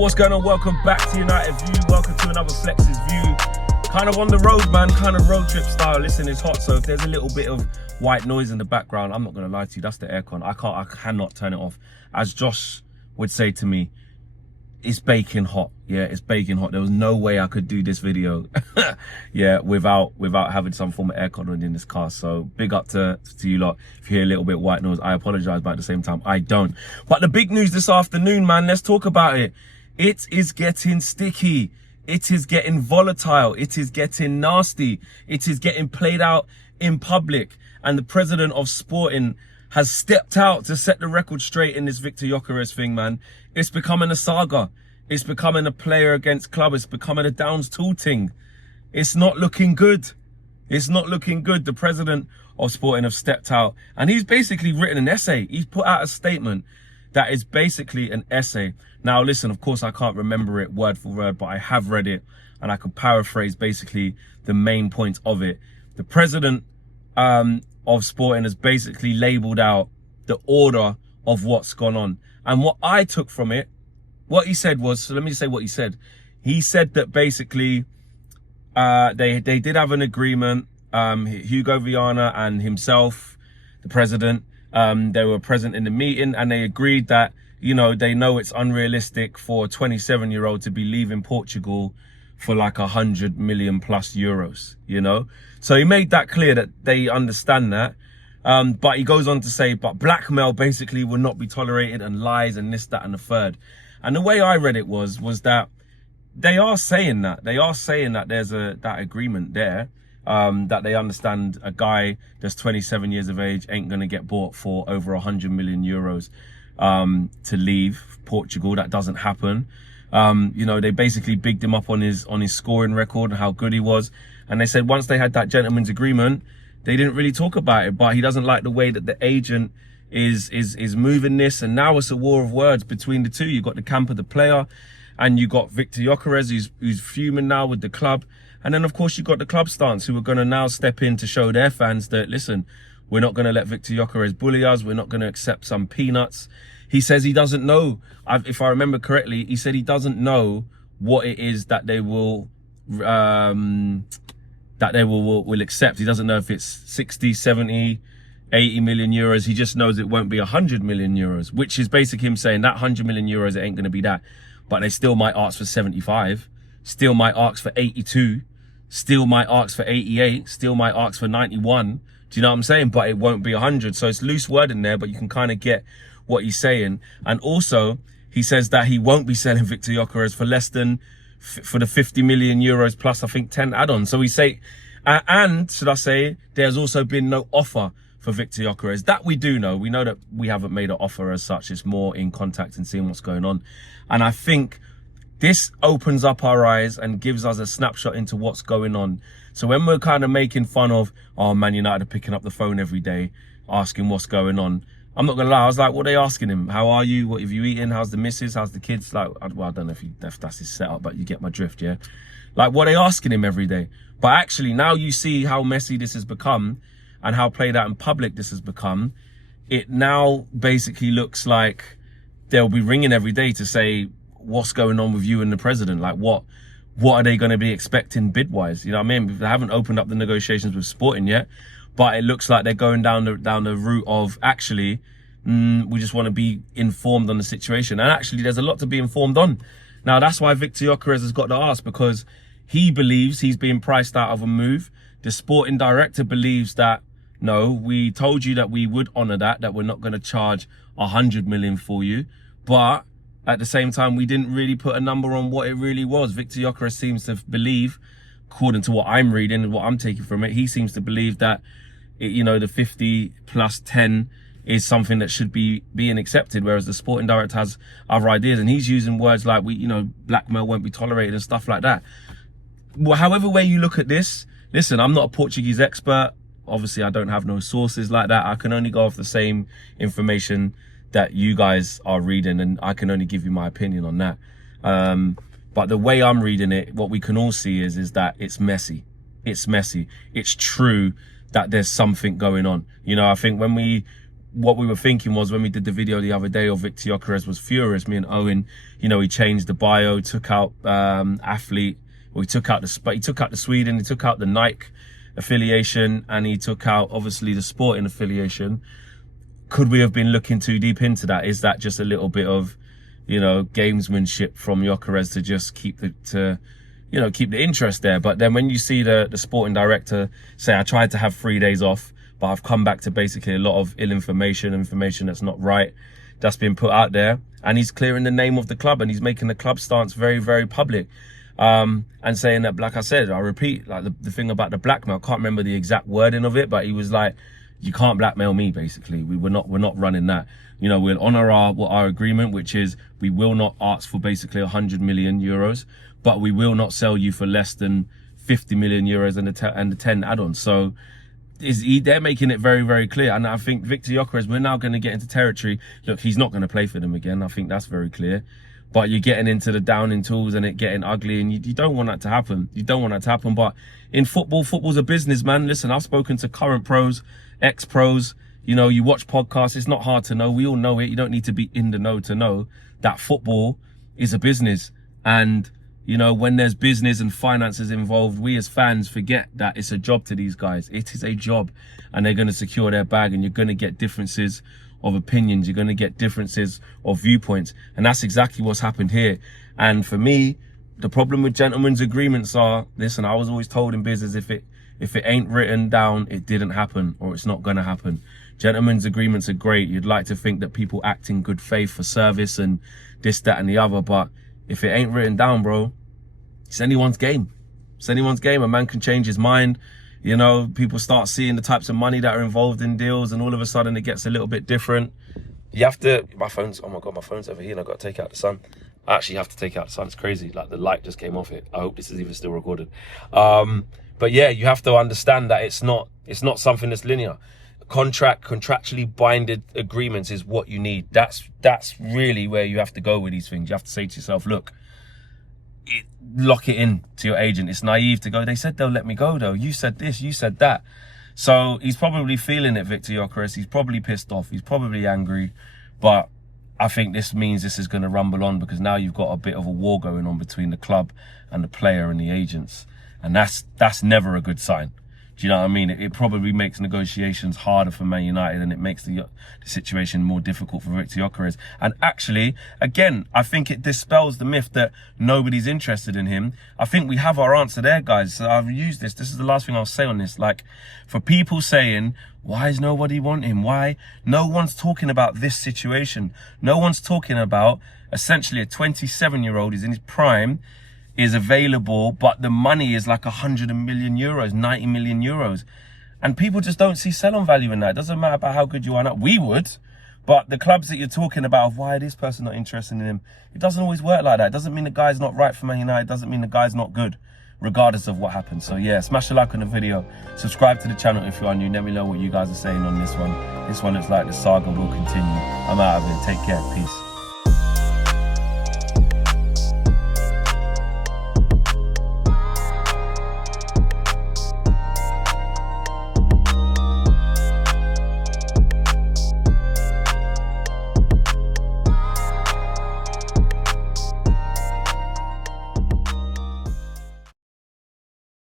people, what's going on? Welcome back to United View. Welcome to another Flex's View. Kind of on the road, man. Kind of road trip style. Listen, it's hot, so if there's a little bit of white noise in the background, I'm not going to lie to you. That's the aircon. I cannot turn it off. As Josh would say to me, it's baking hot. Yeah, it's baking hot. There was no way I could do this video yeah, without having some form of aircon on in this car. So big up to you lot. If you hear a little bit white noise, I apologize, but at the same time, I don't. But the big news this afternoon, man, let's talk about it. It is getting sticky. It is getting volatile. It is getting nasty. It is getting played out in public. And the president of sporting has stepped out to set the record straight in this Victor Gyokeres thing, man. It's becoming a saga. It's becoming a player against club. It's becoming a Downs tool thing. It's not looking good. It's not looking good. The president of sporting have stepped out and he's basically written an essay. He's put out a statement that is basically an essay. Now, listen, of course, I can't remember it word for word, but I have read it and I can paraphrase basically the main point of it. The president of sporting has basically labeled out the order of what's gone on. And what I took from it, what he said was, so let me say what he said. He said that basically they did have an agreement. Hugo Viana and himself, the president, they were present in the meeting and they agreed that, you know, they know it's unrealistic for a 27-year-old to be leaving Portugal for like 100 million plus euros, you know? So he made that clear that they understand that. But he goes on to say, but blackmail basically will not be tolerated and lies and this, that, and the third. And the way I read it was that they are saying that. They are saying that there's that agreement there, that they understand a guy that's 27 years of age ain't going to get bought for over 100 million euros to leave Portugal. That doesn't happen. You know, they basically bigged him up on his scoring record and how good he was. And they said once they had that gentleman's agreement, they didn't really talk about it, but he doesn't like the way that the agent is moving this. And now it's a war of words between the two. You've got the camp of the player and you got Victor Gyokeres who's fuming now with the club. And then of course you got the club stance who are going to now step in to show their fans that, listen, we're not going to let Victor Gyokeres bully us. We're not going to accept some peanuts. He says he doesn't know, if I remember correctly, he said he doesn't know what it is that they will accept. He doesn't know if it's 60, 70, 80 million euros. He just knows it won't be 100 million euros, which is basically him saying that 100 million euros, it ain't going to be that. But they still might ask for 75, still might ask for 82, still might ask for 88, still might ask for 91. Do you know what I'm saying? But it won't be 100. So it's loose word in there, but you can kind of get what he's saying. And also, he says that he won't be selling Victor Gyokeres for less than for the 50 million euros plus, I think, 10 add-ons. So we say, and should I say, there's also been no offer for Victor Gyokeres. That we do know. We know that we haven't made an offer as such. It's more in contact and seeing what's going on. And I think this opens up our eyes and gives us a snapshot into what's going on. So when we're kind of making fun of, oh, Man United are picking up the phone every day, asking what's going on, I'm not gonna lie, I was like, what are they asking him? How are you? What have you eaten? How's the missus? How's the kids? Like, well, I don't know if that's his setup, but you get my drift, yeah? Like, what are they asking him every day? But actually, now you see how messy this has become and how played out in public this has become. It now basically looks like they'll be ringing every day to say, what's going on with you and the president? Like, what are they going to be expecting bid-wise? You know what I mean? They haven't opened up the negotiations with Sporting yet. But it looks like they're going down the route of actually, we just want to be informed on the situation. And actually, there's a lot to be informed on. Now, that's why Victor Gyokeres has got to ask, because he believes he's being priced out of a move. The sporting director believes that, no, we told you that we would honour that we're not going to charge 100 million for you. But at the same time, we didn't really put a number on what it really was. Victor Gyokeres seems to believe, according to what I'm reading and what I'm taking from it, he seems to believe that, you know, the 50 plus 10 is something that should be being accepted, whereas the sporting director has other ideas. And he's using words like, blackmail won't be tolerated and stuff like that. Well, however way you look at this, listen, I'm not a Portuguese expert. Obviously, I don't have no sources like that. I can only go off the same information that you guys are reading, and I can only give you my opinion on that. But the way I'm reading it, what we can all see is that it's messy. It's messy. It's true that there's something going on. You know, I think when we what we were thinking was, when we did the video the other day of Victor Gyokeres was furious, me and Owen, you know, he changed the bio, took out athlete, well, he took out the Sweden, he took out the Nike affiliation, and he took out obviously the sporting affiliation. Could we have been looking too deep into that? Is that just a little bit of, you know, gamesmanship from Gyokeres to just keep the interest there? But then when you see the sporting director say, I tried to have 3 days off, but I've come back to basically a lot of ill information that's not right, that's been put out there, and he's clearing the name of the club, and he's making the club stance very, very public, and saying that, like I said, I repeat, like the thing about the blackmail, I can't remember the exact wording of it, but he was like, you can't blackmail me, basically. We're not running that. You know, we'll honor our agreement, which is we will not ask for basically 100 million euros, but we will not sell you for less than 50 million euros and the 10 add-ons. So they're making it very, very clear. And I think Victor Gyokeres, we're now going to get into territory. Look, he's not going to play for them again. I think that's very clear. But you're getting into the downing tools and it getting ugly, and you don't want that to happen. You don't want that to happen. But in football's a business, man. Listen, I've spoken to current pros, ex-pros. You know, you watch podcasts. It's not hard to know. We all know it. You don't need to be in the know to know that football is a business. And you know, when there's business and finances involved, we as fans forget that it's a job to these guys. It is a job, and they're going to secure their bag, and you're going to get differences of opinions. You're going to get differences of viewpoints. And that's exactly what's happened here. And for me, the problem with gentlemen's agreements are, listen, I was always told in business, if it ain't written down, it didn't happen, or it's not going to happen. Gentlemen's agreements are great. You'd like to think that people act in good faith for service and this, that, and the other. But if it ain't written down, bro, it's anyone's game. It's anyone's game. A man can change his mind. You know, people start seeing the types of money that are involved in deals, and all of a sudden it gets a little bit different. You have to, my phone's, oh my God, my phone's over here and I've got to take out the sun. I actually have to take out the sun. It's crazy. Like, the light just came off it. I hope this is even still recorded. But yeah, you have to understand that it's not something that's linear. Contractually binded agreements is what you need. That's really where you have to go with these things. You have to say to yourself, look, lock it in to your agent. It's naive to go, they said they'll let me go though. You said this, you said that. So he's probably feeling it, Victor Gyokeres. He's probably pissed off. He's probably angry. But I think this means this is going to rumble on, because now you've got a bit of a war going on between the club and the player and the agents. And that's never a good sign. Do you know what I mean? It probably makes negotiations harder for Man United, and it makes the situation more difficult for Victor Gyokeres. And actually, again, I think it dispels the myth that nobody's interested in him. I think we have our answer there, guys. So I've used this. This is the last thing I'll say on this. Like, for people saying, why does nobody want him? Why? No one's talking about this situation. No one's talking about essentially a 27-year-old is in his prime, is available, but the money is like 100 million euros, 90 million euros. And people just don't see sell-on value in that. It doesn't matter about how good you are now. We would, but the clubs that you're talking about, why this person not interested in him, it doesn't always work like that. It doesn't mean the guy's not right for Man United. It doesn't mean the guy's not good, regardless of what happens. So yeah, smash a like on the video. Subscribe to the channel if you are new. Let me know what you guys are saying on this one. This one looks like the saga will continue. I'm out of here. Take care. Peace.